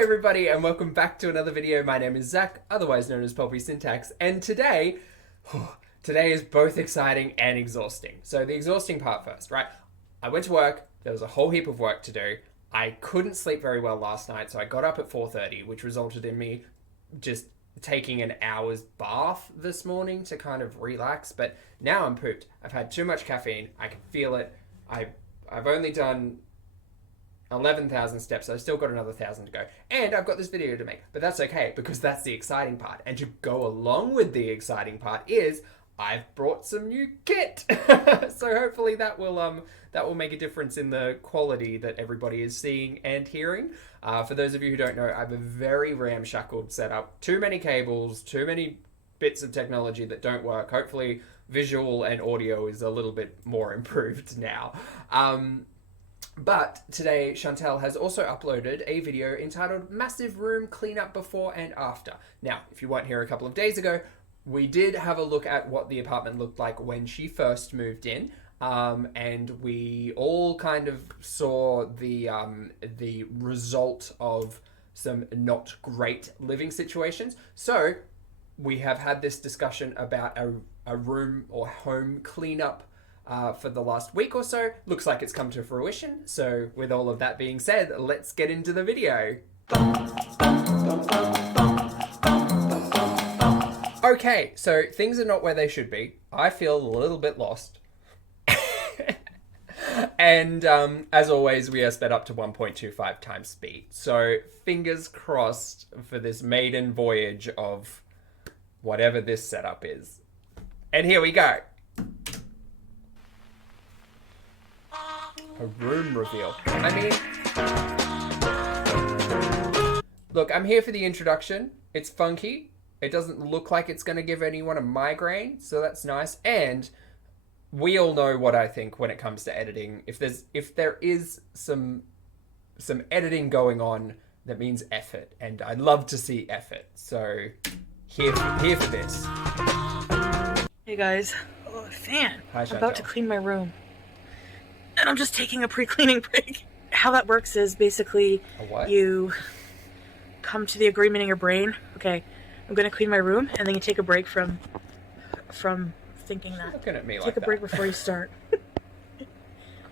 everybody, and welcome back to another video. My name is Zach, otherwise known as Pulpy Syntax, and today is both exciting and exhausting. So the exhausting part first, right? I went to work, there was a whole heap of work to do. I couldn't sleep very well last night, so I got up at 4:30, which resulted in me just taking an hour's bath this morning to kind of relax, but now I'm pooped. I've had too much caffeine, I can feel it. I've only done 11,000 steps. I've still got another 1,000 to go. And I've got this video to make. But that's okay, because that's the exciting part. And to go along with the exciting part is I've brought some new kit. So hopefully that will make a difference in the quality that everybody is seeing and hearing. For those of you who don't know, I have a very ramshackled setup. Too many cables, too many bits of technology that don't work. Hopefully visual and audio is a little bit more improved now. But today, Chantal has also uploaded a video entitled Massive Room Cleanup Before and After. Now, if you weren't here a couple of days ago, we did have a look at what the apartment looked like when she first moved in. And we all kind of saw the result of some not great living situations. So we have had this discussion about a room or home cleanup for the last week or so. Looks like it's come to fruition. So with all of that being said, let's get into the video. Okay, so things are not where they should be. I feel a little bit lost. And as always, we are sped up to 1.25 times speed. So fingers crossed for this maiden voyage of whatever this setup is. And here we go. A room reveal. I mean, look, I'm here for the introduction. It's funky. It doesn't look like it's going to give anyone a migraine, so that's nice. And we all know what I think when it comes to editing. If there is some editing going on, that means effort, and I love to see effort. So here for this. Hey guys, oh, fan. Hi, I'm about to clean my room. And I'm just taking a pre-cleaning break. How that works is basically you come to the agreement in your brain. Okay, I'm gonna clean my room, and then you take a break from thinking that. Looking at me like take a break before you start.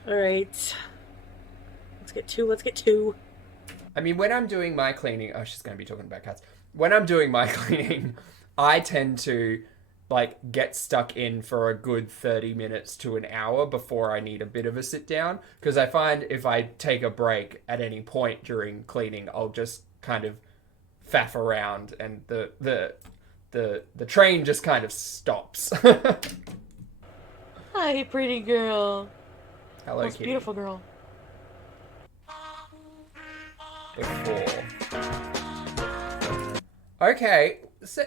All right, let's get two. I mean, when I'm doing my cleaning, oh, she's gonna be talking about cats. When I'm doing my cleaning, I tend to get stuck in for a good 30 minutes to an hour before I need a bit of a sit down. Because I find if I take a break at any point during cleaning, I'll just kind of faff around and the train just kind of stops. Hi, pretty girl. Hello, most kitty. Beautiful girl. Okay, so,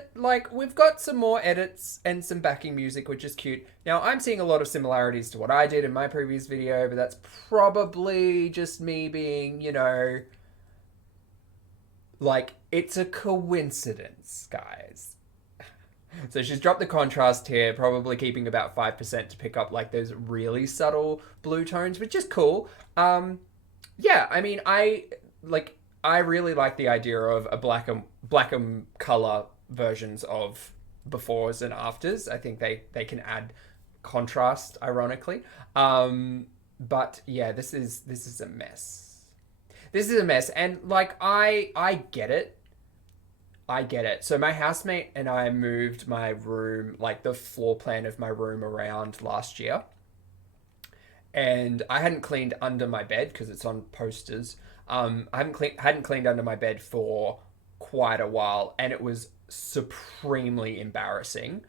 we've got some more edits and some backing music, which is cute. Now, I'm seeing a lot of similarities to what I did in my previous video, but that's probably just me being, it's a coincidence, guys. So she's dropped the contrast here, probably keeping about 5% to pick up, those really subtle blue tones, which is cool. Yeah, I mean, I really like the idea of a black and color versions of befores and afters. I think they can add contrast, ironically. But yeah, this is a mess. This is a mess, and I get it. I get it. So my housemate and I moved my room, the floor plan of my room around last year. And I hadn't cleaned under my bed because it's on posters. I hadn't cleaned under my bed for quite a while, and it was supremely embarrassing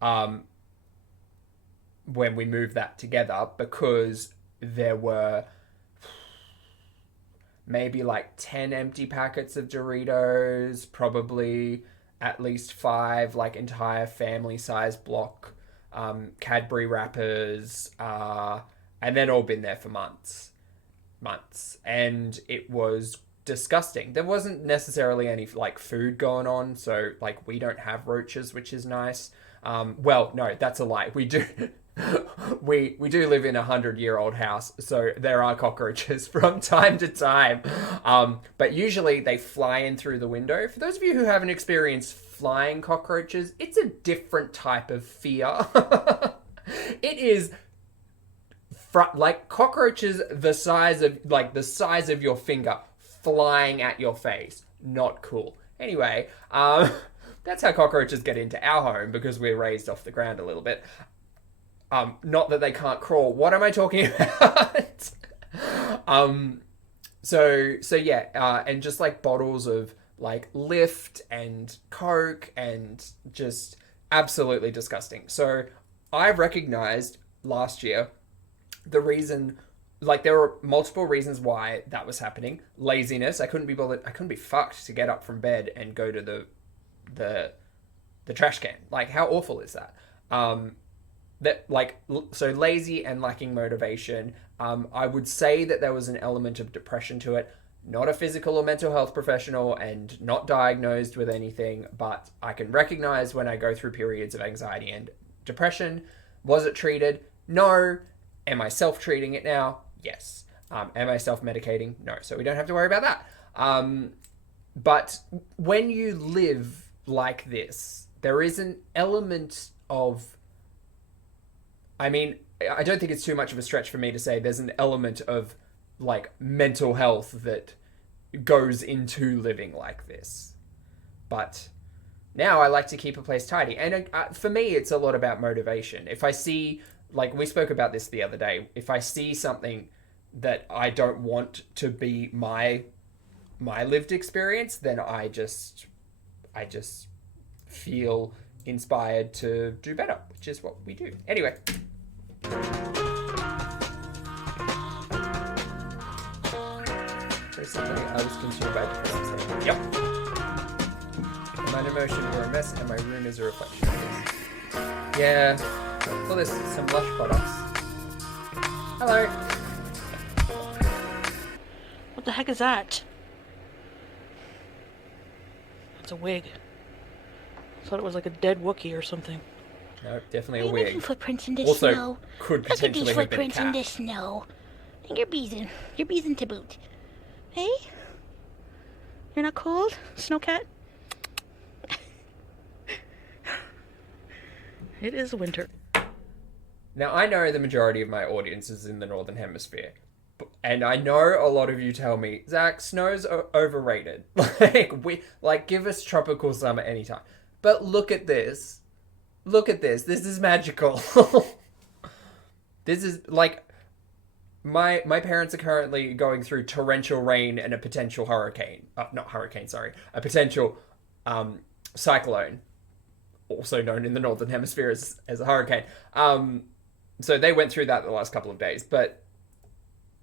when we moved that together, because there were maybe 10 empty packets of Doritos, probably at least 5 entire family size block Cadbury wrappers, and they'd all been there for months, and it was disgusting. There wasn't necessarily any food going on, so we don't have roaches, which is nice. Well, no, that's a lie. We do. we do live in a 100-year-old house, so there are cockroaches from time to time. But usually they fly in through the window. For those of you who haven't experienced flying cockroaches, it's a different type of fear. It is like cockroaches the size of your finger flying at your face. Not cool. Anyway, that's how cockroaches get into our home because we're raised off the ground a little bit. Not that they can't crawl. What am I talking about? So yeah, and just like bottles of like Lift and Coke and just absolutely disgusting. So I recognized last year the reason, like there were multiple reasons why that was happening. Laziness. I couldn't be bothered. I couldn't be fucked to get up from bed and go to the trash can. Like how awful is that? So lazy and lacking motivation. I would say that there was an element of depression to it. Not a physical or mental health professional and not diagnosed with anything, but I can recognize when I go through periods of anxiety and depression. Was it treated? No. Am I self-treating it now? Yes. Am I self-medicating? No. So we don't have to worry about that. But when you live like this, there is an element of... I mean, I don't think it's too much of a stretch for me to say there's an element of, like, mental health that goes into living like this. But now I like to keep a place tidy. And for me, it's a lot about motivation. If I see, like, we spoke about this the other day, if I see something that I don't want to be my lived experience, then I just feel inspired to do better, which is what we do. Anyway. Recently, I was consumed by depression. Yep. My emotions were a mess, and my room is a reflection of this. Yeah. Well, there's some Lush products. Hello. What the heck is that? It's a wig. I thought it was like a dead Wookiee or something. No, definitely a Are you wig. making footprints in the Also, snow? could Look at potentially these have been a footprints in cat. the snow. And you're beezing. You're beezing to boot. Hey? You're not cold, Snowcat? It is winter. Now, I know the majority of my audience is in the Northern Hemisphere. And I know a lot of you tell me, Zach, snow's overrated. Give us tropical summer anytime. But look at this. Look at this. This is magical. This is like... My parents are currently going through torrential rain and a potential hurricane. Not hurricane, sorry. A potential cyclone. Also known in the Northern Hemisphere as a hurricane. So they went through that the last couple of days. But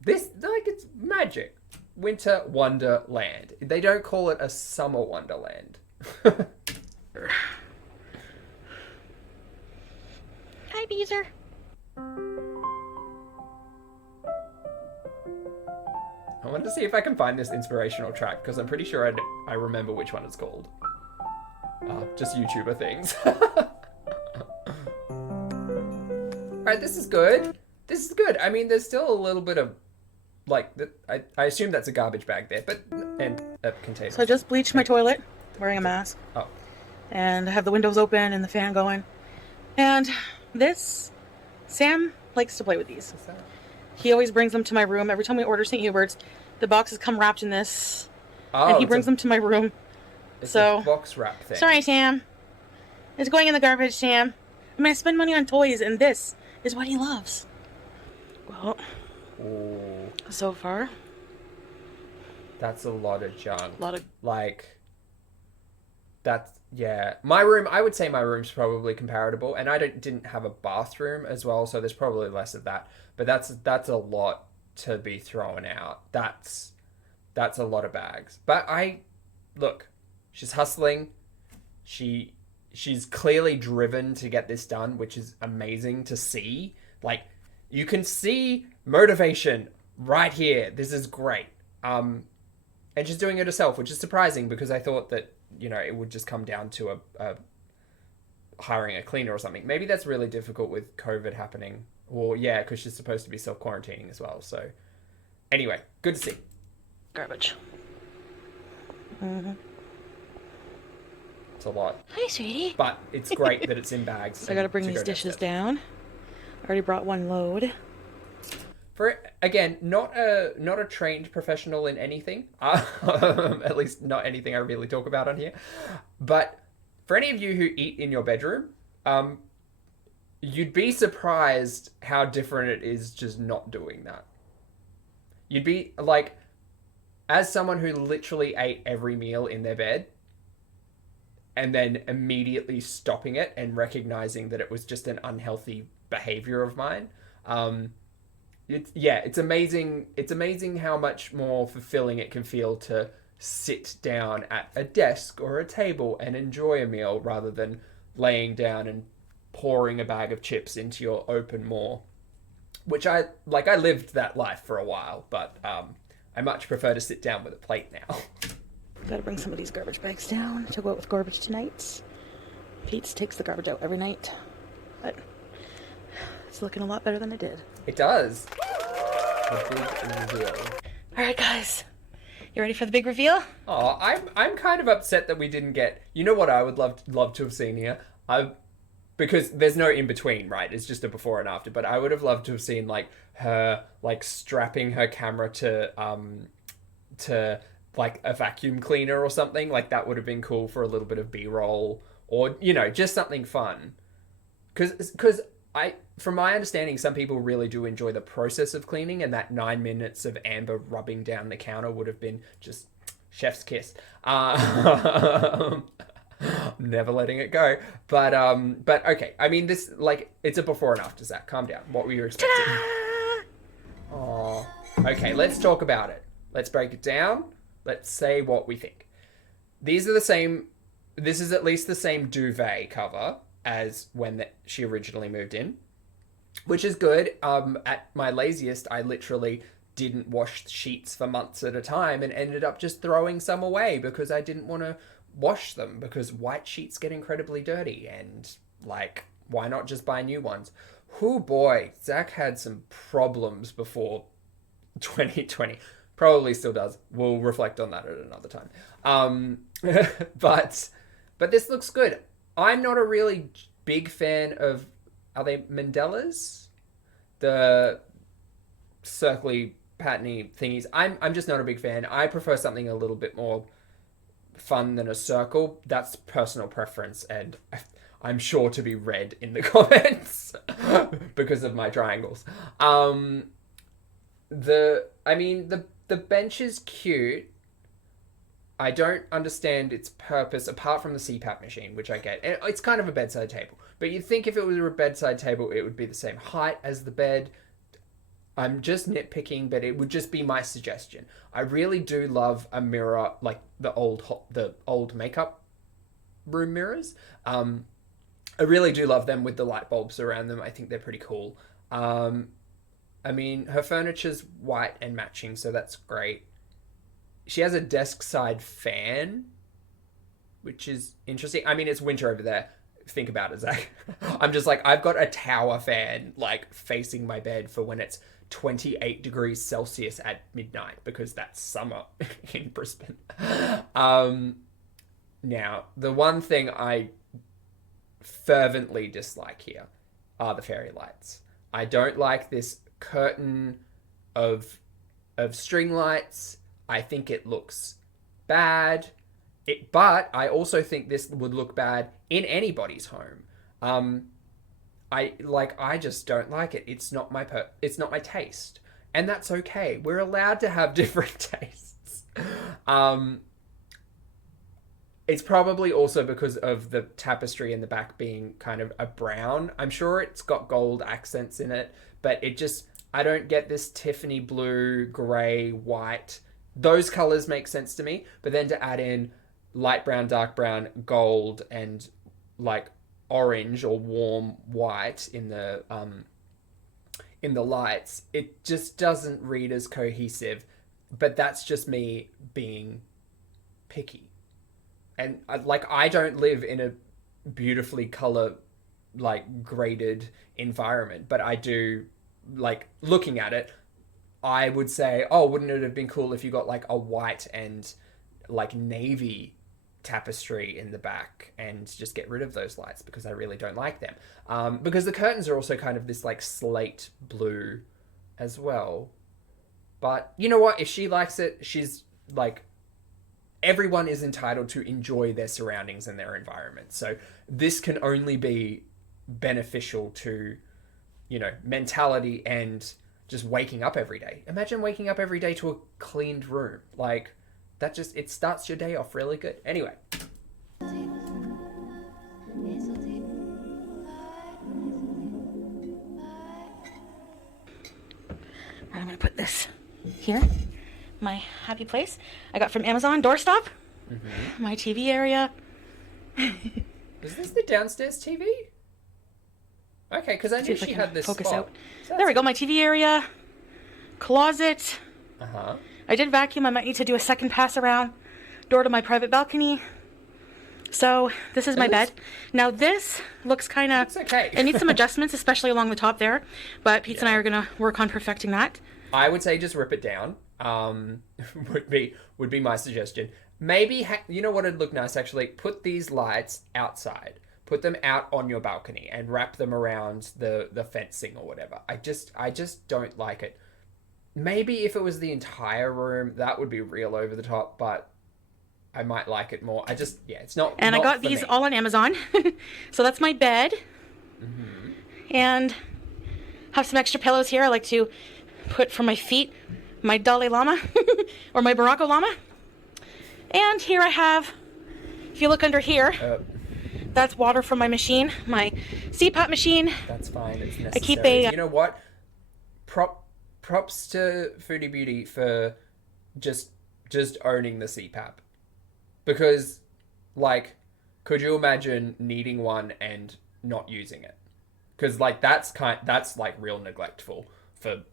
this, like, it's magic. Winter Wonderland. They don't call it a summer wonderland. Hi, Beezer. I want to see if I can find this inspirational track, because I'm pretty sure I remember which one it's called. Just YouTuber things. Alright, this is good. This is good. I mean, there's still a little bit of, like, I assume that's a garbage bag there, but, and a container. So I just bleached my toilet, wearing a mask. Oh. And I have the windows open and the fan going. And this, Sam likes to play with these. What's that? He always brings them to my room. Every time we order St. Hubert's, the boxes come wrapped in this. Oh, and he brings them to my room. It's So, a box wrap thing. sorry, Sam. It's going in the garbage, Sam. I mean, I spend money on toys, and this is what he loves. Well, Ooh, so far, that's a lot of junk. a lot of... Like, that's, yeah. My room, I would say my room's probably comparable, and I didn't have a bathroom as well, so there's probably less of that. But that's a lot to be thrown out. That's a lot of bags. But look, she's hustling. She's clearly driven to get this done, which is amazing to see. Like, you can see motivation right here. This is great. And she's doing it herself, which is surprising because I thought that, you know, it would just come down to hiring a cleaner or something. Maybe that's really difficult with COVID happening. Well, yeah, because she's supposed to be self-quarantining as well. So anyway, good to see. Garbage. It's a lot. Hi, sweetie. But it's great that it's in bags. So I gotta bring these dishes down. I already brought one load. For again, not a trained professional in anything, at least not anything I really talk about on here. But for any of you who eat in your bedroom, you'd be surprised how different it is just not doing that. You'd be like, as someone who literally ate every meal in their bed, and then immediately stopping it and recognizing that it was just an unhealthy behavior of mine. It's amazing. It's amazing how much more fulfilling it can feel to sit down at a desk or a table and enjoy a meal rather than laying down and pouring a bag of chips into your open maw. Which I lived that life for a while, but I much prefer to sit down with a plate now. Gotta bring some of these garbage bags down to go out with garbage tonight. Pete's takes the garbage out every night, but it's looking a lot better than it did. It does. A big reveal. All right, guys, you ready for the big reveal? Oh, I'm kind of upset that we didn't get. You know what I would love to have seen here. Because there's no in between, right? It's just a before and after. But I would have loved to have seen like her like strapping her camera to like a vacuum cleaner or something. Like that would have been cool for a little bit of B-roll, or just something fun. Because from my understanding, some people really do enjoy the process of cleaning, and that 9 minutes of Amber rubbing down the counter would have been just chef's kiss. Never letting it go. But okay. I mean, this, like, it's a before and after, Zach. Calm down. What were you expecting? Oh, okay. Let's talk about it. Let's break it down. Let's say what we think. These are the same. This is at least the same duvet cover as when she originally moved in, which is good. At my laziest, I literally didn't wash sheets for months at a time and ended up just throwing some away because I didn't want to wash them, because white sheets get incredibly dirty, and like, why not just buy new ones? Oh boy, Zach had some problems before 2020. Probably still does. We'll reflect on that at another time. But this looks good. I'm not a really big fan of, are they mandalas? The circly patterny thingies. I'm just not a big fan. I prefer something a little bit more fun than a circle. That's personal preference, and I'm sure to be read in the comments because of my triangles. The bench is cute. I don't understand its purpose apart from the CPAP machine, which I get. It's kind of a bedside table, but you'd think if it was a bedside table, it would be the same height as the bed. I'm just nitpicking, but it would just be my suggestion. I really do love a mirror, like the old makeup room mirrors. I really do love them with the light bulbs around them. I think they're pretty cool. I mean, her furniture's white and matching, so that's great. She has a desk side fan, which is interesting. I mean, it's winter over there. Think about it, Zach. I'm just like, I've got a tower fan, like, facing my bed for when it's 28 degrees Celsius at midnight, because that's summer in Brisbane. Now, the one thing I fervently dislike here are the fairy lights. I don't like this curtain of string lights. I think it looks bad. But I also think this would look bad in anybody's home. I just don't like it. It's not my taste. And that's okay. We're allowed to have different tastes. It's probably also because of the tapestry in the back being kind of a brown. I'm sure it's got gold accents in it, but I don't get this Tiffany blue, grey, white. Those colors make sense to me, but then to add in light brown, dark brown, gold, and like orange or warm white in the lights, it just doesn't read as cohesive. But that's just me being picky. And I don't live in beautifully color like graded environment, but I do like looking at it. I would say, oh, wouldn't it have been cool if you got like a white and like navy tapestry in the back and just get rid of those lights because I really don't like them. Because the curtains are also kind of this like slate blue as well. But you know what? If she likes it, she's like, everyone is entitled to enjoy their surroundings and their environment. So this can only be beneficial to, you know, mentality and just waking up every day. Imagine waking up every day to a cleaned room. Like, that just, it starts your day off really good. Anyway. I'm gonna put this here. My happy place I got from Amazon doorstop. My TV area. Is this the downstairs TV? Okay, because I knew she had this focus spot. out. So there we go. My TV area, closet. I did vacuum. I might need to do a second pass around. Door to my private balcony. So this is my bed. Now this looks kind of. Okay. It needs some adjustments, especially along the top there. But Pete and I are gonna work on perfecting that. I would say just rip it down. Would be my suggestion. Maybe you know what would look nice actually? Put these lights outside. Put them out on your balcony and wrap them around the fencing or whatever. I just don't like it. Maybe if it was the entire room, that would be real over the top, but I might like it more. It's not. And not I got for these me. all on Amazon. So that's my bed. And have some extra pillows here. I like to put for my feet my Dalai Lama or my Barack Lama. And here I have, if you look under here, that's water from my machine, my CPAP machine. That's fine. It's necessary. I keep a. You know what? Props to Foodie Beauty for just owning the CPAP, because like, could you imagine needing one and not using it? Because like that's like real neglectful for,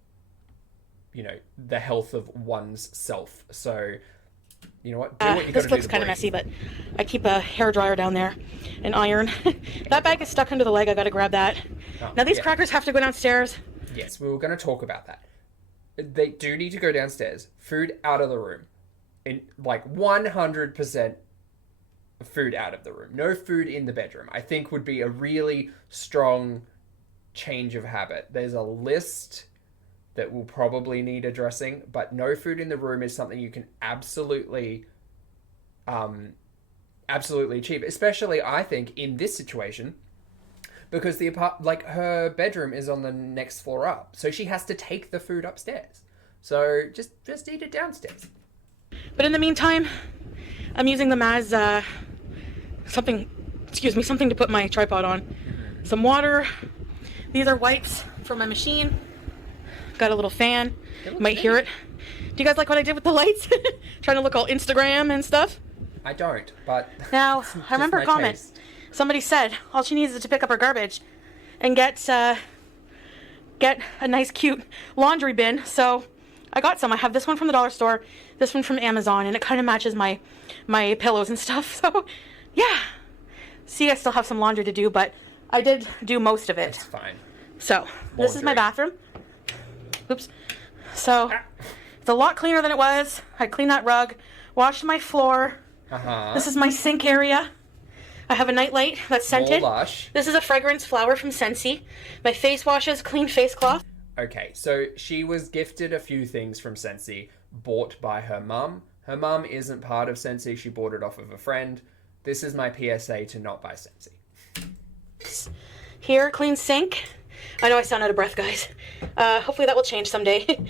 you know, the health of one's self. So, you know what? Do what you This gotta looks do kind of messy, but I keep a hair dryer down there, an iron. That bag is stuck under the leg. I gotta grab that. Now these crackers have to go downstairs. Yes, we were going to talk about that. They do need to go downstairs. Food out of the room. In like 100% food out of the room. No food in the bedroom. I think would be a really strong change of habit. There's a list that will probably need addressing, but no food in the room is something you can absolutely achieve. Especially, I think, in this situation, because her bedroom is on the next floor up, so she has to take the food upstairs. So just eat it downstairs. But in the meantime, I'm using them as something to put my tripod on. Some water. These are wipes from my machine. Got a little fan. You might hear it. Do you guys like what I did with the lights? Trying to look all Instagram and stuff? I don't, but now I remember a comment. Taste. Somebody said all she needs is to pick up her garbage and get a nice cute laundry bin. So I got some. I have this one from the dollar store, this one from Amazon, and it kind of matches my pillows and stuff. So yeah. See, I still have some laundry to do, but I did do most of it. It's fine. So this is my bathroom. Oops. So it's a lot cleaner than it was. I cleaned that rug, washed my floor. This is my sink area. I have a nightlight that's scented. More lush. This is a fragrance flower from Scentsy. My face washes, clean face cloth. Okay, so she was gifted a few things from Scentsy, bought by her mum. Her mum isn't part of Scentsy. She bought it off of a friend. This is my PSA to not buy Scentsy. Here, clean sink. I know I sound out of breath, guys. Hopefully that will change someday.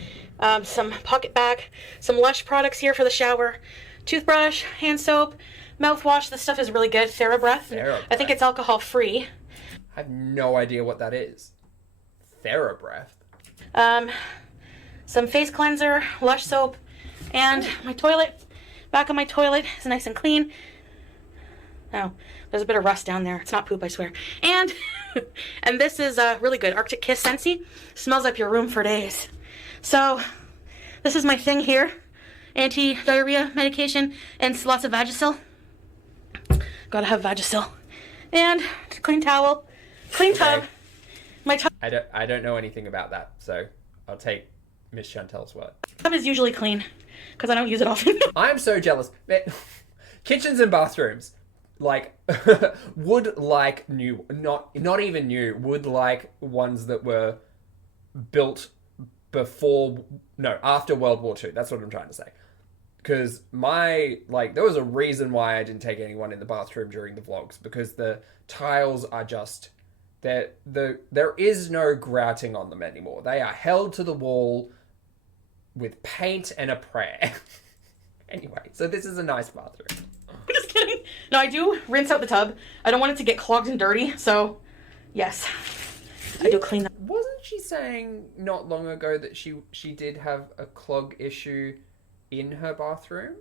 Some pocket back, some Lush products here for the shower, toothbrush, hand soap, mouthwash. This stuff is really good. TheraBreath. I think it's alcohol free. I have no idea what that is. TheraBreath. Some face cleanser, Lush soap, and my toilet. Back of my toilet is nice and clean. Oh, there's a bit of rust down there. It's not poop, I swear. And this is really good. Arctic Kiss Scentsy. Smells up your room for days. So this is my thing here. Anti-diarrhea medication and lots of Vagisil. Gotta have Vagisil. And clean towel, clean tub. Okay. My tub I don't know anything about that, so I'll take Miss Chantal's word. is usually clean because I don't use it often. I'm so jealous. Man, kitchens and bathrooms, like, would like new, not even new, would like ones that were built after World War II. That's what I'm trying to say. Because there was a reason why I didn't take anyone in the bathroom during the vlogs, because the tiles are just, there is no grouting on them anymore. They are held to the wall with paint and a prayer. Anyway, so this is a nice bathroom. I'm just kidding. No, I do rinse out the tub. I don't want it to get clogged and dirty, so yes, I do clean that. Wasn't she saying not long ago that she did have a clog issue in her bathroom?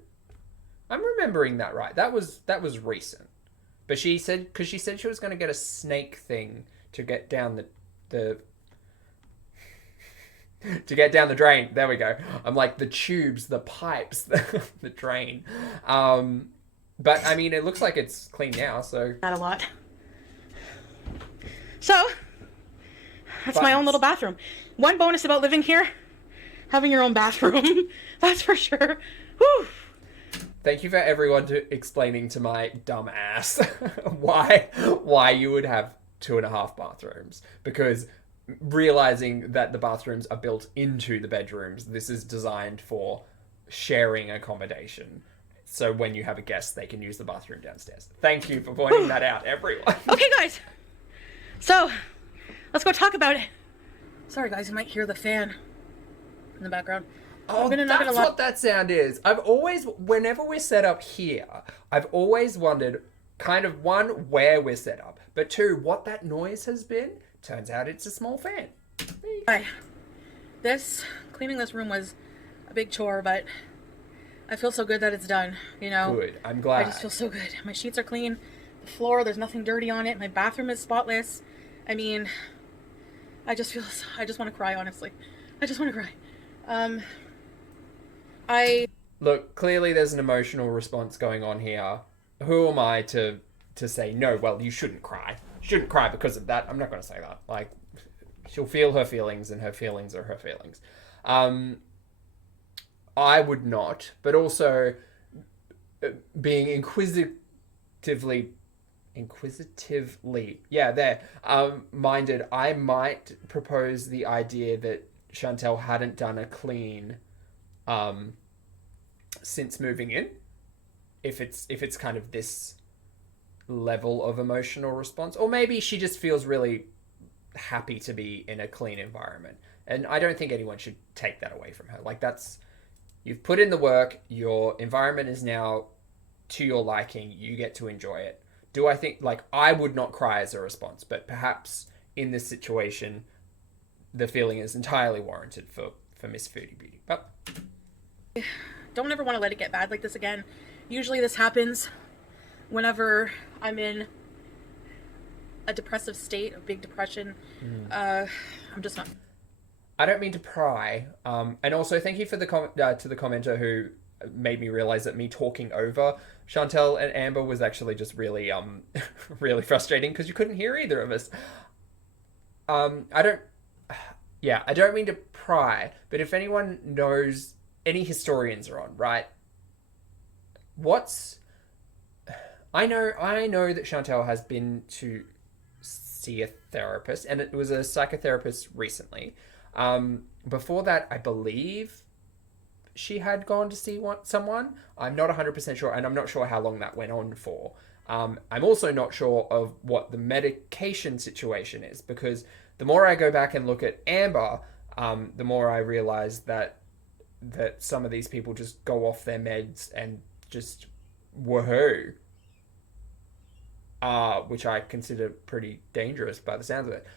I'm remembering that right. That was recent. But she said she was going to get a snake thing to get down the to get down the drain. There we go. I'm like, the tubes, the pipes, the drain. But I mean, it looks like it's clean now, so Not a lot. So that's my own little bathroom. One bonus about living here, having your own bathroom. That's for sure. Whew. Thank you for everyone explaining to my dumb ass why you would have 2.5 bathrooms. Because realizing that the bathrooms are built into the bedrooms, this is designed for sharing accommodation. So when you have a guest, they can use the bathroom downstairs. Thank you for pointing that out, everyone. Okay, guys. So let's go talk about it. Sorry, guys, you might hear the fan in the background. Oh, that's what that sound is. Whenever we're set up here, I've always wondered, kind of, one, where we're set up, but two, what that noise has been. Turns out it's a small fan. Hi. Cleaning this room was a big chore, but I feel so good that it's done, you know? Good, I'm glad. I just feel so good. My sheets are clean, the floor, there's nothing dirty on it, my bathroom is spotless. I mean, I just want to cry, honestly. I just want to cry. Look, clearly there's an emotional response going on here. Who am I to say, no, well, you shouldn't cry. Shouldn't cry because of that. I'm not going to say that. Like, she'll feel her feelings, and her feelings are her feelings. I would not, but also being inquisitively, minded, I might propose the idea that Chantal hadn't done a clean since moving in. If it's kind of this level of emotional response, or maybe she just feels really happy to be in a clean environment, and I don't think anyone should take that away from her. Like, you've put in the work, your environment is now to your liking, you get to enjoy it. Do I think, like, I would not cry as a response, but perhaps in this situation the feeling is entirely warranted for Miss Foodie Beauty. But don't ever want to let it get bad like this again. Usually this happens whenever I'm in a depressive state, a big depression. I'm just not. I don't mean to pry. And also thank you for the to the commenter who made me realize that me talking over Chantal and Amber was actually just really really frustrating, because you couldn't hear either of us. I don't mean to pry, but if anyone knows, any historians are on, right? I know that Chantal has been to see a therapist, and it was a psychotherapist recently. Before that, I believe she had gone to see someone. I'm not 100% sure, and I'm not sure how long that went on for. I'm also not sure of what the medication situation is, because the more I go back and look at Amber, the more I realize that some of these people just go off their meds and just woohoo. Which I consider pretty dangerous by the sounds of it.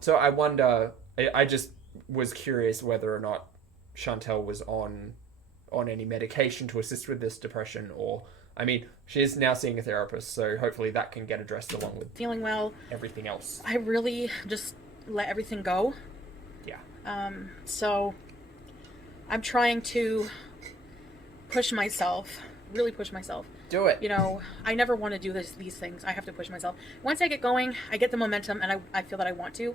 So I wonder, I just was curious whether or not Chantal was on any medication to assist with this depression, or, I mean, she is now seeing a therapist, so hopefully that can get addressed along with feeling well, everything else. I really just let everything go. Yeah. So I'm trying to really push myself Do it. You know, I never want to do these things. I have to push myself. Once I get going, I get the momentum, and I feel that I want to.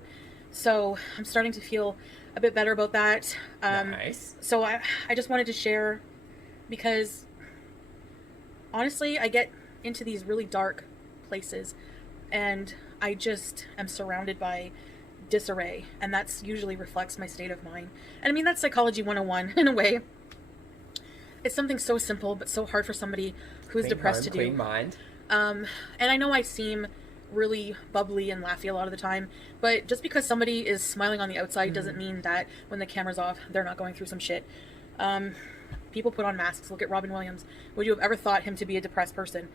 So I'm starting to feel a bit better about that. Nice. So I just wanted to share, because honestly, I get into these really dark places, and I just am surrounded by disarray, and that's usually reflects my state of mind. And I mean, that's psychology 101 in a way. It's something so simple but so hard for somebody who's depressed to do. Clean mind. And I know I seem really bubbly and laughy a lot of the time, but just because somebody is smiling on the outside doesn't mean that when the camera's off, they're not going through some shit. People put on masks. Look at Robin Williams. Would you have ever thought him to be a depressed person?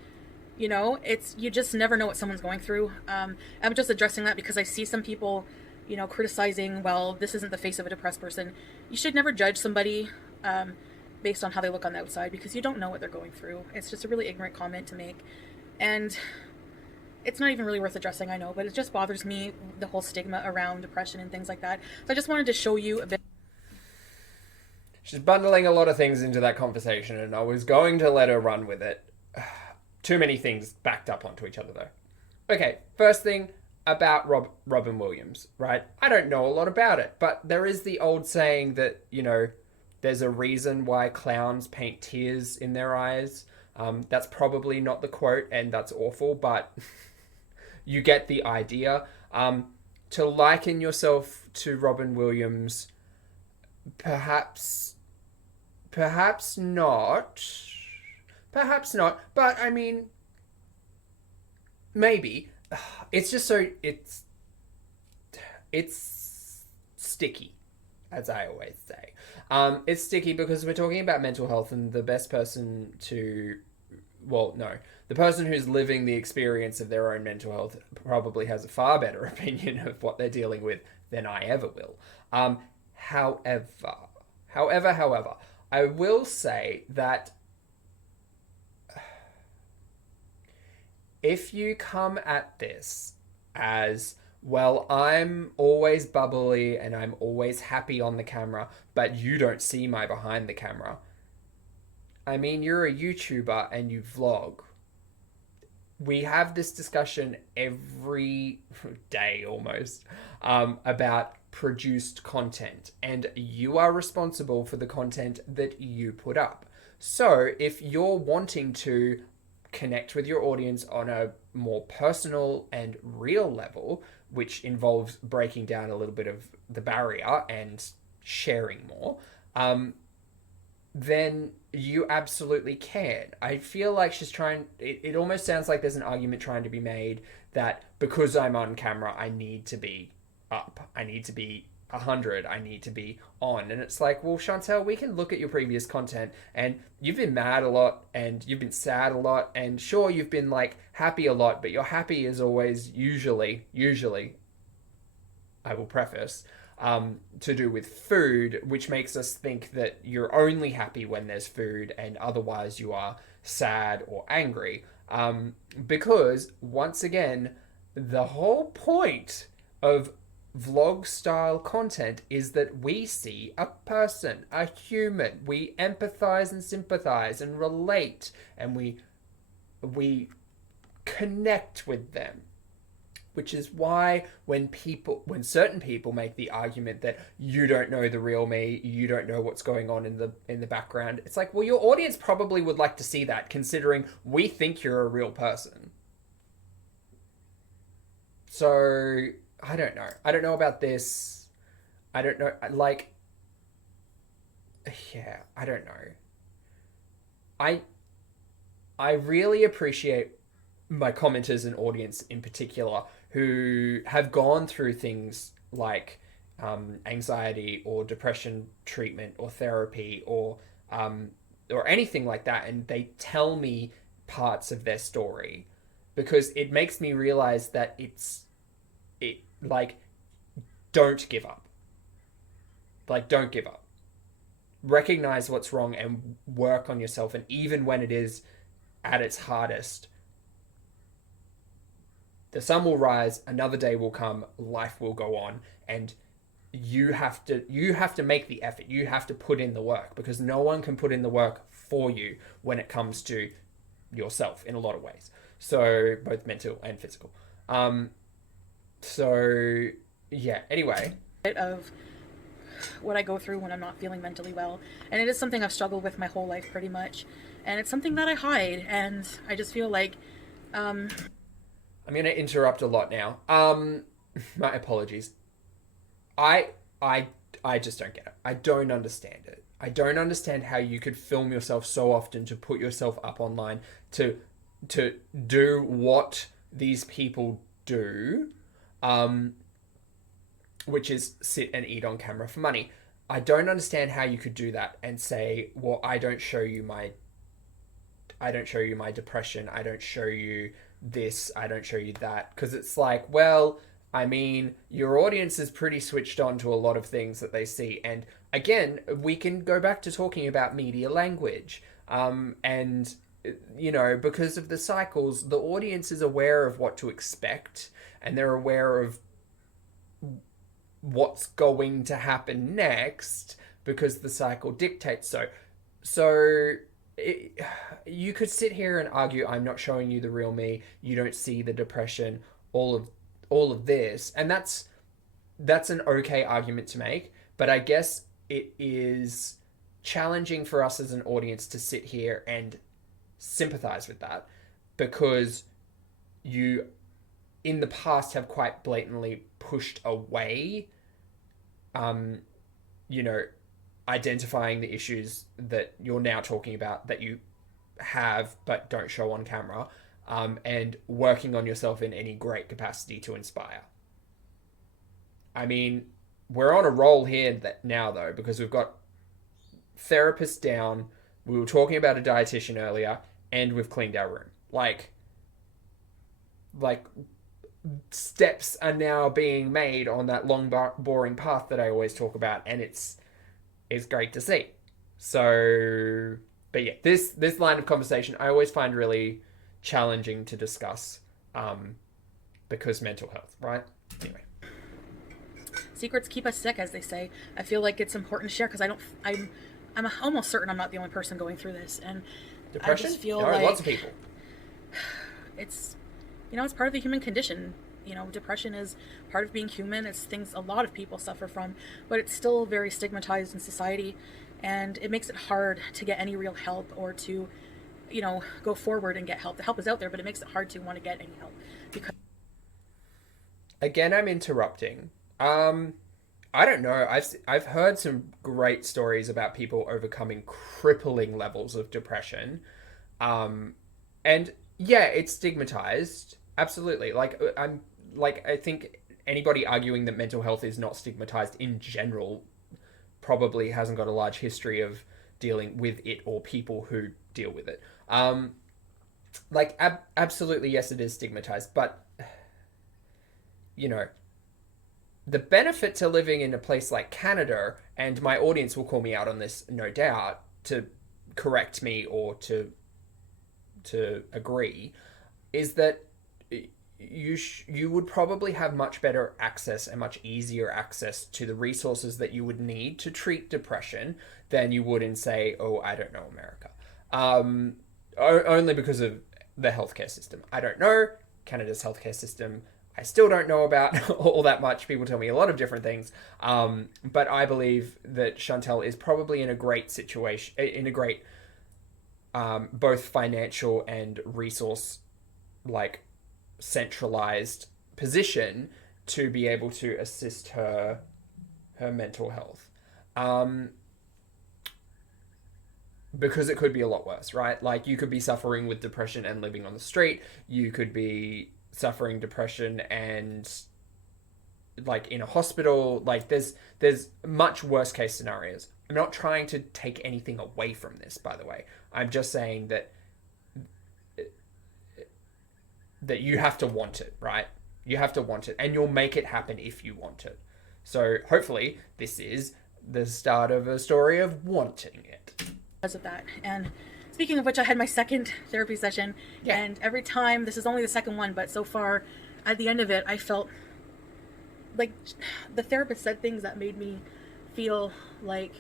You know, you just never know what someone's going through. I'm just addressing that because I see some people, you know, criticizing, well, this isn't the face of a depressed person. You should never judge somebody based on how they look on the outside, because you don't know what they're going through. It's just a really ignorant comment to make. And it's not even really worth addressing, I know, but it just bothers me, the whole stigma around depression and things like that. So I just wanted to show you a bit. She's bundling a lot of things into that conversation, and I was going to let her run with it. Too many things backed up onto each other, though. Okay, first thing about Robin Williams, right? I don't know a lot about it, but there is the old saying that, you know, there's a reason why clowns paint tears in their eyes. That's probably not the quote, and that's awful, but you get the idea. To liken yourself to Robin Williams, perhaps not. Perhaps not, but I mean, maybe. It's just so, it's sticky, as I always say. It's sticky because we're talking about mental health, and the best person to, well, no, the person who's living the experience of their own mental health probably has a far better opinion of what they're dealing with than I ever will. However, I will say that if you come at this as, well, I'm always bubbly and I'm always happy on the camera, but you don't see my behind the camera. I mean, you're a YouTuber and you vlog. We have this discussion every day almost about produced content, and you are responsible for the content that you put up. So if you're wanting to connect with your audience on a more personal and real level, which involves breaking down a little bit of the barrier and sharing more, then you absolutely can. I feel like she's trying, it almost sounds like there's an argument trying to be made that because I'm on camera, I need to be up. I need to be 100. I need to be on. And it's like, well, Chantal, we can look at your previous content, and you've been mad a lot, and you've been sad a lot, and sure, you've been like happy a lot, but your happy is always usually, I will preface, to do with food, which makes us think that you're only happy when there's food, and otherwise you are sad or angry. Because once again, the whole point of vlog style content is that we see a person, a human. We empathize and sympathize and relate, and we connect with them. Which is why when certain people make the argument that you don't know the real me, you don't know what's going on in the background, it's like, well, your audience probably would like to see that, considering we think you're a real person. So I don't know. I don't know about this. I don't know. Like, yeah, I don't know. I really appreciate my commenters and audience in particular who have gone through things like anxiety or depression treatment or therapy or anything like that, and they tell me parts of their story, because it makes me realize that don't give up. Like, don't give up. Recognize what's wrong and work on yourself, and even when it is at its hardest, the sun will rise, another day will come, life will go on, and you have to make the effort. You have to put in the work, because no one can put in the work for you when it comes to yourself in a lot of ways. So both mental and physical. So yeah, anyway. Of what I go through when I'm not feeling mentally well. And it is something I've struggled with my whole life pretty much. And it's something that I hide. And I just feel like, I'm going to interrupt a lot now. My apologies. I just don't get it. I don't understand it. I don't understand how you could film yourself so often to put yourself up online to do what these people do, which is sit and eat on camera for money. I don't understand how you could do that and say, well, I don't show you my depression. I don't show you this. I don't show you that. Because it's like, well, I mean, your audience is pretty switched on to a lot of things that they see. And again, we can go back to talking about media language. And, you know, because of the cycles, the audience is aware of what to expect. And they're aware of what's going to happen next because the cycle dictates so. So you could sit here and argue, I'm not showing you the real me. You don't see the depression, all of this. And that's an okay argument to make. But I guess it is challenging for us as an audience to sit here and sympathize with that because you in the past have quite blatantly pushed away, you know, identifying the issues that you're now talking about that you have but don't show on camera, and working on yourself in any great capacity to inspire. I mean, we're on a roll here now though, because we've got therapists down, we were talking about a dietitian earlier, and we've cleaned our room. Like steps are now being made on that long, boring path that I always talk about, and it's great to see. So, but yeah, this line of conversation I always find really challenging to discuss, because mental health, right? Anyway. Secrets keep us sick, as they say. I feel like it's important to share because I'm almost certain I'm not the only person going through this, and depression. I just feel like lots of people. It's, you know, it's part of the human condition. You know, depression is part of being human. It's things a lot of people suffer from, but it's still very stigmatized in society, and it makes it hard to get any real help or to, you know, go forward and get help. The help is out there, but it makes it hard to want to get any help. Because again, I'm interrupting. I don't know. I've heard some great stories about people overcoming crippling levels of depression, and yeah, it's stigmatized. Absolutely. I think anybody arguing that mental health is not stigmatized in general probably hasn't got a large history of dealing with it or people who deal with it. Absolutely, yes, it is stigmatized, but, you know, the benefit to living in a place like Canada, and my audience will call me out on this, no doubt, to correct me or to agree, is that you would probably have much better access and much easier access to the resources that you would need to treat depression than you would in, say, I don't know, America. Only because of the healthcare system. I don't know. Canada's healthcare system, I still don't know about all that much. People tell me a lot of different things. But I believe that Chantal is probably in a great situation, in a great both financial and resource, centralized position to be able to assist her mental health. Because it could be a lot worse, right? Like, you could be suffering with depression and living on the street. You could be suffering depression and in a hospital. There's much worse case scenarios. I'm not trying to take anything away from this, by the way. I'm just saying that you have to want it, right? You have to want it, and you'll make it happen if you want it. So hopefully this is the start of a story of wanting it. Because of that. And speaking of which, I had my second therapy session, and every time, this is only the second one, but so far at the end of it, I felt like the therapist said things that made me feel like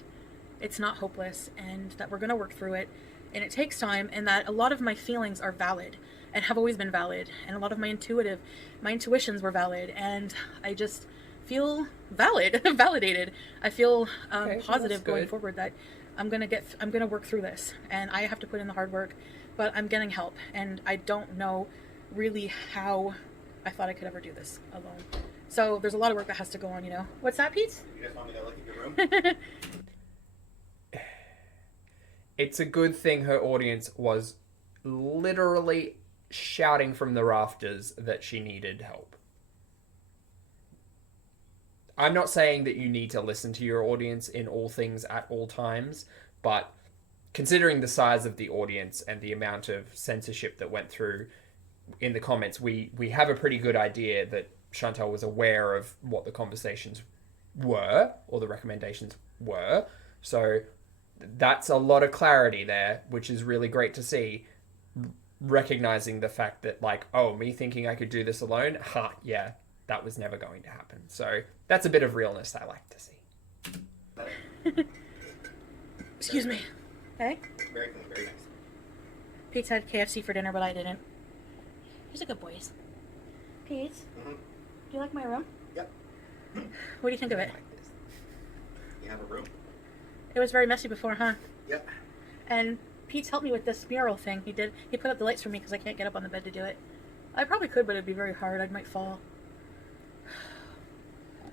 it's not hopeless and that we're going to work through it. and it takes time, and that a lot of my feelings are valid and have always been valid, and a lot of my intuitions were valid, and I just feel validated. I feel positive going forward that I'm gonna work through this, and I have to put in the hard work, but I'm getting help, and I don't know really how I thought I could ever do this alone. So there's a lot of work that has to go on, you know. What's that, Pete? You guys want me to look at your room? It's a good thing her audience was literally shouting from the rafters that she needed help. I'm not saying that you need to listen to your audience in all things at all times, but considering the size of the audience and the amount of censorship that went through in the comments, we have a pretty good idea that Chantal was aware of what the conversations were, or the recommendations were. So that's a lot of clarity there, which is really great to see. Recognizing the fact that, like, oh, me thinking I could do this alone, yeah, that was never going to happen. So that's a bit of realness I like to see. Excuse me. Hey? Very clean, very nice. Pete's had KFC for dinner, but I didn't. He's a good boy. Pete, Mm-hmm. do you like my room? Yep. What do you think of it? You have a room. It was very messy before, huh? Yep. And Pete's helped me with this mural thing. He put up the lights for me because I can't get up on the bed to do it. I probably could, but it'd be very hard. I might fall.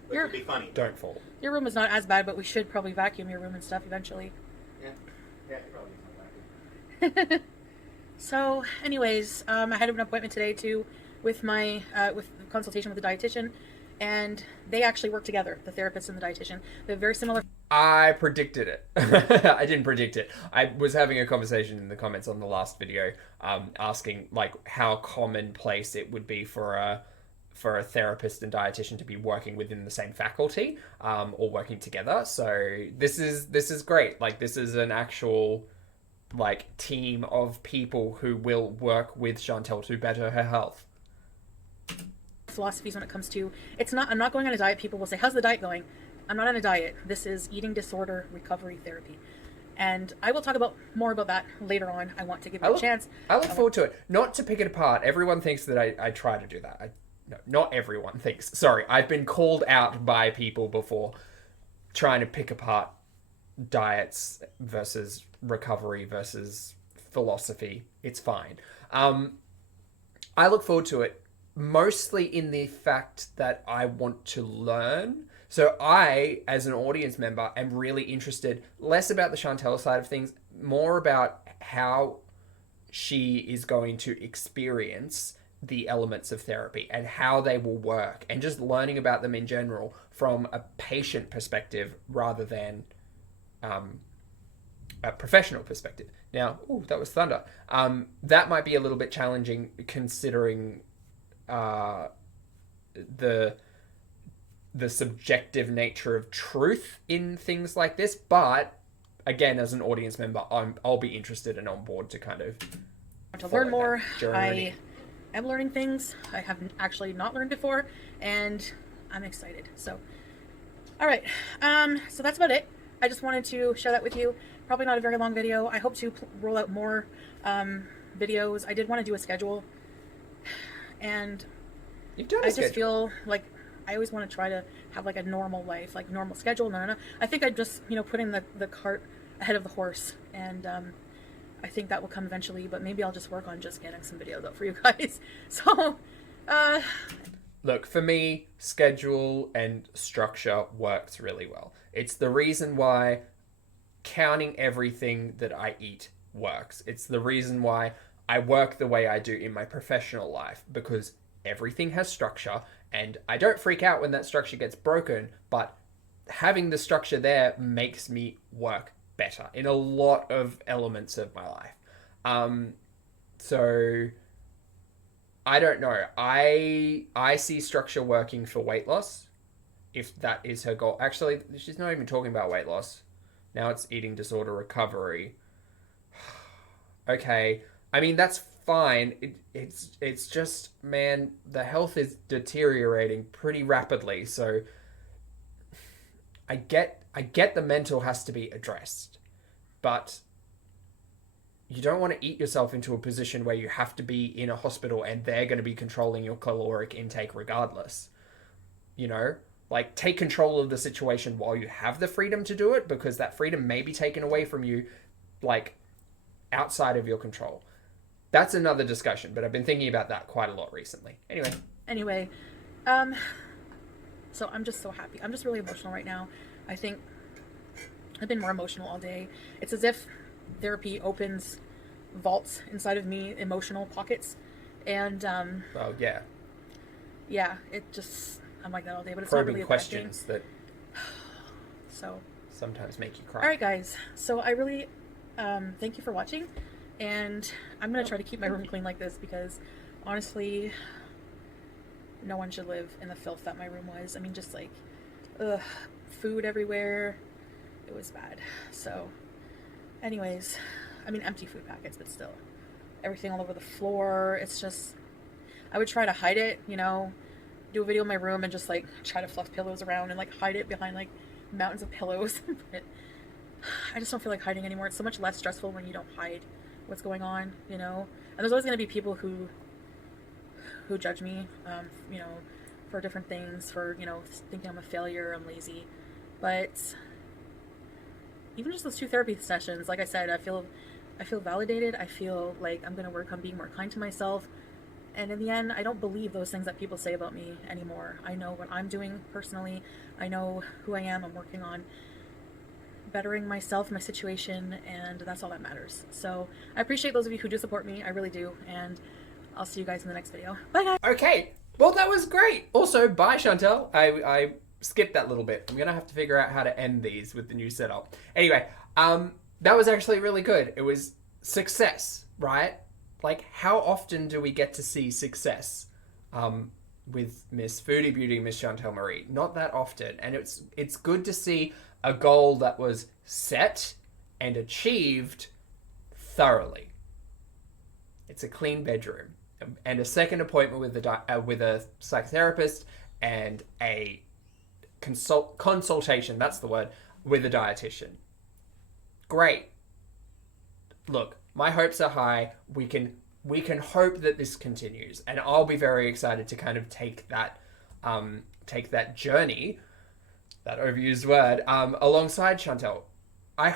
Which would be funny. Don't fall. Your room is not as bad, but we should probably vacuum your room and stuff eventually. Yeah. Yeah, you probably need some vacuum. So, anyways, I had an appointment today too with my with consultation with the dietitian, and they actually work together. The therapist and the dietitian. They have very similar. I predicted it. I didn't predict it. I was having a conversation in the comments on the last video, asking like how commonplace it would be for a therapist and dietitian to be working within the same faculty, or working together. So this is great. Like, this is an actual like team of people who will work with Chantal to better her health. Philosophies when it comes to I'm not going on a diet. People will say, how's the diet going? I'm not on a diet. This is eating disorder recovery therapy, and I will talk more about that later on. I want to give you a chance. I look forward to it. Not to pick it apart. Everyone thinks that I try to do that. No, not everyone thinks. Sorry, I've been called out by people before trying to pick apart diets versus recovery versus philosophy. It's fine. I look forward to it mostly in the fact that I want to learn. So I, as an audience member, am really interested less about the Chantal side of things, more about how she is going to experience the elements of therapy and how they will work, and just learning about them in general from a patient perspective rather than a professional perspective. Now, that was thunder. That might be a little bit challenging considering the subjective nature of truth in things like this, but again, as an audience member, I'll be interested and on board to kind of to learn more. I am learning things I have actually not learned before, and I'm excited. So, all right. So that's about it. I just wanted to share that with you. Probably not a very long video. I hope to roll out more videos. I did want to do a schedule, and You've done a I schedule. just feel like I always want to try to have like a normal life, like normal schedule. No. I think I'm just, putting the cart ahead of the horse, and I think that will come eventually, but maybe I'll just work on just getting some videos out for you guys. So, look, for me, schedule and structure works really well. It's the reason why counting everything that I eat works. It's the reason why I work the way I do in my professional life, because everything has structure, and I don't freak out when that structure gets broken, but having the structure there makes me work better in a lot of elements of my life. So I don't know. I see structure working for weight loss, if that is her goal. Actually, she's not even talking about weight loss. Now it's eating disorder recovery. Okay. I mean, that's fine. It's just, man, the health is deteriorating pretty rapidly. So I get the mental has to be addressed, but you don't want to eat yourself into a position where you have to be in a hospital and they're going to be controlling your caloric intake regardless. You know, like, take control of the situation while you have the freedom to do it, because that freedom may be taken away from you, like, outside of your control. That's another discussion, but I've been thinking about that quite a lot recently. Anyway, so I'm just so happy. I'm just really emotional right now. I think I've been more emotional all day. It's as if therapy opens vaults inside of me, emotional pockets, and oh yeah, it just, I'm like that all day, but it's probing not really a questions bad thing. that so sometimes make you cry. All right, guys. So I really thank you for watching, and I'm gonna try to keep my room clean like this, because honestly, no one should live in the filth that my room was. I mean, just like, food everywhere. It was bad. So, anyways, I mean, empty food packets, but still, everything all over the floor. It's just, I would try to hide it, you know, do a video in my room and just like try to fluff pillows around and like hide it behind like mountains of pillows. But I just don't feel like hiding anymore. It's so much less stressful when you don't hide what's going on, you know. And there's always going to be people who judge me, you know, for different things, for, you know, thinking I'm a failure, I'm lazy. But even just those 2 therapy sessions, like I said, I feel validated. I feel like I'm going to work on being more kind to myself. And in the end, I don't believe those things that people say about me anymore. I know what I'm doing personally. I know who I am. I'm working on bettering myself, my situation, and that's all that matters. So I appreciate those of you who do support me. I really do. And I'll see you guys in the next video. Bye, guys. Okay. Well, that was great. Also, bye, Chantal. I skipped that little bit. I'm going to have to figure out how to end these with the new setup. Anyway, that was actually really good. It was success, right? Like, how often do we get to see success with Miss Foodie Beauty, Miss Chantal Marie? Not that often. And it's good to see a goal that was set and achieved thoroughly. It's a clean bedroom and a second appointment with a psychotherapist and a consultation, that's the word, with a dietitian. Great. Look, my hopes are high. We can hope that this continues, and I'll be very excited to kind of take that journey, that overused word, alongside Chantal. I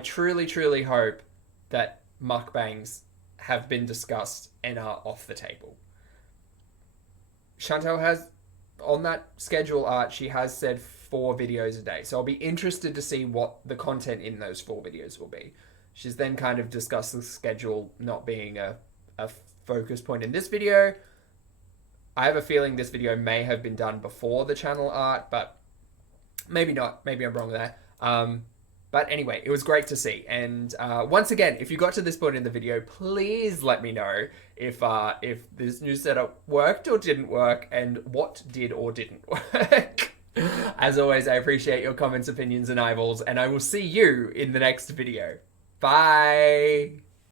truly hope that mukbangs have been discussed and are off the table. Chantal has, on that schedule art, she has said 4 videos a day. So I'll be interested to see what the content in those 4 videos will be. She's then kind of discussed the schedule not being a focus point in this video. I have a feeling this video may have been done before the channel art, but maybe not. Maybe I'm wrong there. But anyway, it was great to see. And once again, if you got to this point in the video, please let me know if this new setup worked or didn't work, and what did or didn't work. As always, I appreciate your comments, opinions, and eyeballs, and I will see you in the next video. Bye!